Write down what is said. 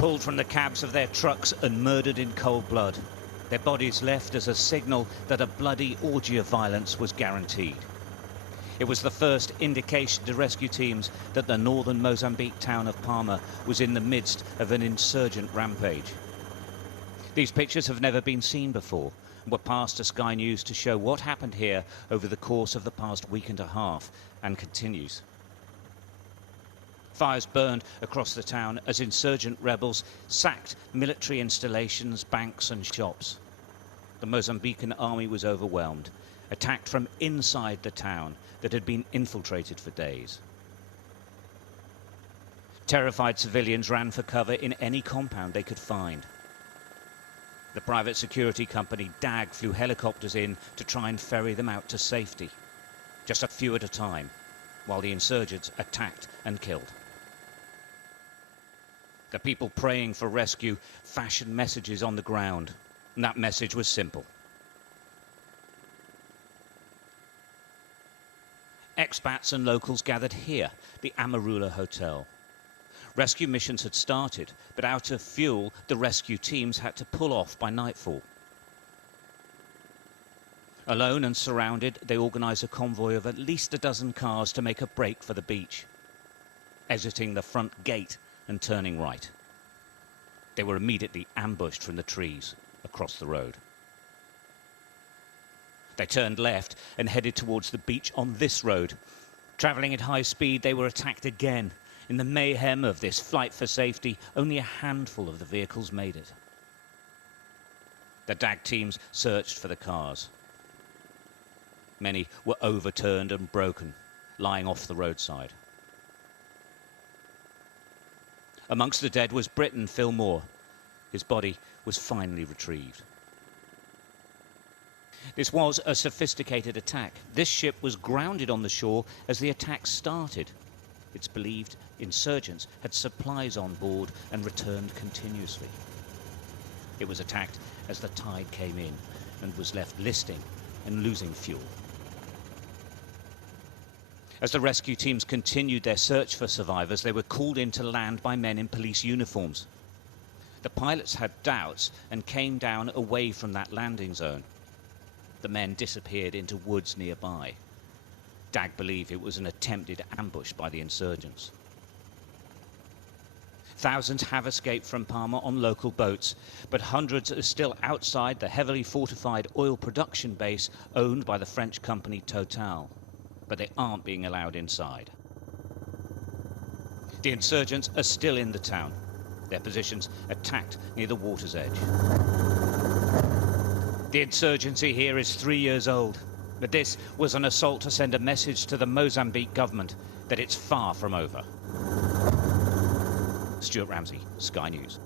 pulled from the cabs of their trucks and murdered in cold blood. Their bodies left as a signal that a bloody orgy of violence was guaranteed. It was the first indication to rescue teams that the northern Mozambique town of Palma was in the midst of an insurgent rampage. These pictures have never been seen before and were passed to Sky News to show what happened here over the course of the past week and a half and continues. Fires burned across the town as insurgent rebels sacked military installations, banks and shops. The Mozambican army was overwhelmed, attacked from inside the town that had been infiltrated for days. Terrified civilians ran for cover in any compound they could find. The private security company DAG flew helicopters in to try and ferry them out to safety, just a few at a time, while the insurgents attacked and killed. The people praying for rescue fashioned messages on the ground, and that message was simple. Expats and locals gathered here, the Amarula Hotel. Rescue missions had started, but out of fuel, the rescue teams had to pull off by nightfall. Alone and surrounded, they organised a convoy of at least a dozen cars to make a break for the beach, exiting the front gate and turning right. They were immediately ambushed from the trees across the road. They turned left and headed towards the beach on this road. Travelling at high speed, they were attacked again. In the mayhem of this flight for safety, only a handful of the vehicles made it. The DAG teams searched for the cars. Many were overturned and broken, lying off the roadside. Amongst the dead was Briton Phil Moore. His body was finally retrieved. This was a sophisticated attack. This ship was grounded on the shore as the attack started. It's believed insurgents had supplies on board and returned continuously. It was attacked as the tide came in and was left listing and losing fuel. As the rescue teams continued their search for survivors, they were called in to land by men in police uniforms. The pilots had doubts and came down away from that landing zone. The men disappeared into woods nearby. DAG believe it was an attempted ambush by the insurgents. Thousands have escaped from Palma on local boats, but hundreds are still outside the heavily fortified oil production base owned by the French company Total, but they aren't being allowed inside. The insurgents are still in the town, their positions attacked near the water's edge. The insurgency here is 3 years old, but this was an assault to send a message to the Mozambique government that it's far from over. Stuart Ramsey, Sky News.